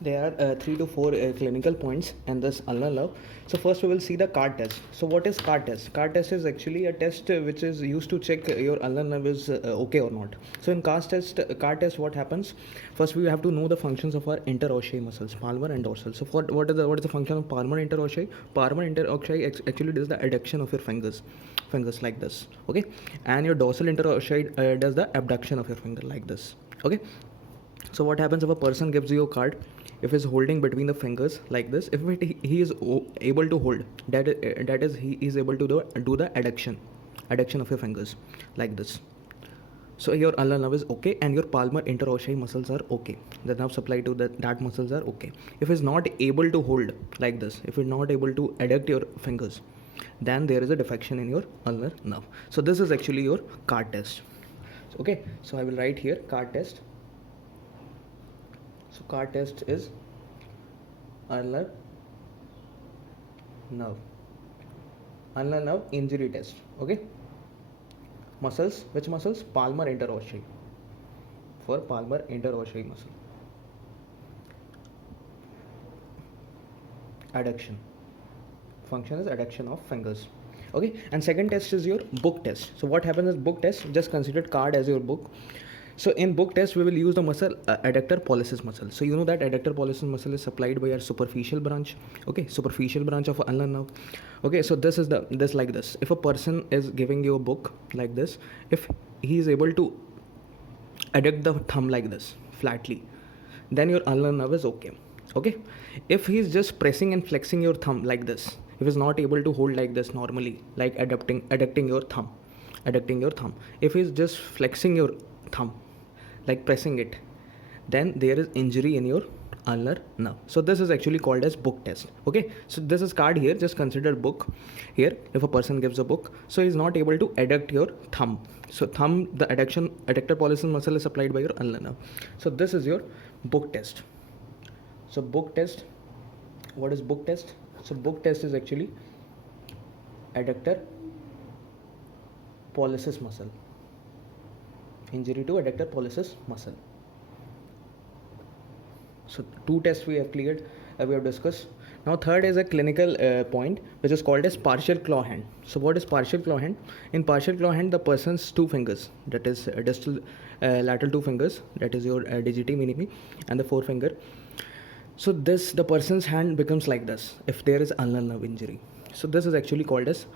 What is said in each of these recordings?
There are 3 to 4 clinical points and this ulnar nerve. So first we will see the CART test. So what is CART test? CART test is actually a test which is used to check your ulnar nerve is okay or not. So in CART test what happens? First we have to know the functions of our interossei muscles, palmar and dorsal. So what is the function of palmar interossei? Palmar interossei actually does the adduction of your fingers like this, okay, and your dorsal interossei does the abduction of your finger like this, okay. So what happens if a person gives you a card, if he's holding between the fingers like this, if he is able to hold, that is he is able to do the adduction of your fingers like this. So your ulnar nerve is okay and your palmar interossei muscles are okay. The nerve supply to that muscles are okay. If he's not able to hold like this, if you're not able to adduct your fingers, then there is a defection in your ulnar nerve. So this is actually your CART test. Okay, so I will write here CART test. So CART test is ulnar nerve injury test. Okay. Muscles, which muscles? Palmar interossei. For palmar interossei muscle. Adduction. Function is adduction of fingers. Okay. And second test is your book test. So what happens is book test, just consider card as your book. So in book test, we will use the muscle adductor pollicis muscle. So you know that adductor pollicis muscle is supplied by our superficial branch. Okay, superficial branch of ulnar nerve. Okay, so this is this like this. If a person is giving you a book like this, if he is able to adduct the thumb like this flatly, then your ulnar nerve is okay. Okay, if he is just pressing and flexing your thumb like this, if he is not able to hold like this normally, like adducting your thumb, if he is just flexing your thumb, like pressing it, then there is injury in your ulnar nerve. So this is actually called as book test. Okay, so this is card here, just consider book here. If a person gives a book, so he is not able to adduct your thumb, so thumb, the adductor pollicis muscle is supplied by your ulnar nerve. So this is your book test. So book test, what is book test? So book test is actually adductor pollicis muscle, injury to adductor pollicis muscle. So 2 tests we have cleared, we have discussed. Now third is a clinical point which is called as partial claw hand. So what is partial claw hand? In partial claw hand, the person's 2 fingers, that is distal lateral 2 fingers, that is your digiti minimi, and the forefinger. So the person's hand becomes like this if there is ulnar nerve injury. So this is actually called as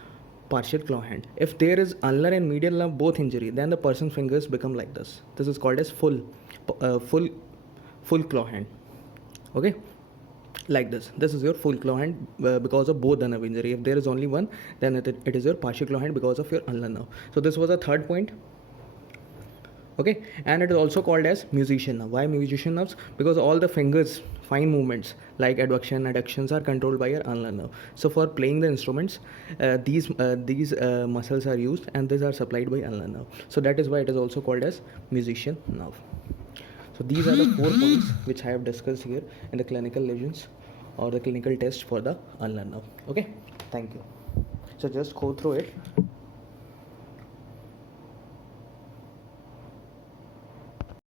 partial claw hand. If there is ulnar and medial nerve both injury, then the person's fingers become like this. This is called as full claw hand. Okay, like this. This is your full claw hand because of both the nerve injury. If there is only one, then it is your partial claw hand because of your ulnar nerve. So this was a third point. Okay, and it is also called as muscian nerve. Why muscian nerves? Because all the fingers, fine movements like adductions are controlled by your ulnar nerve. So for playing the instruments, these muscles are used and these are supplied by ulnar nerve. So that is why it is also called as muscian nerve. So these are the 4 points which I have discussed here in the clinical lesions or the clinical test for the ulnar nerve. Okay, thank you. So just go through it.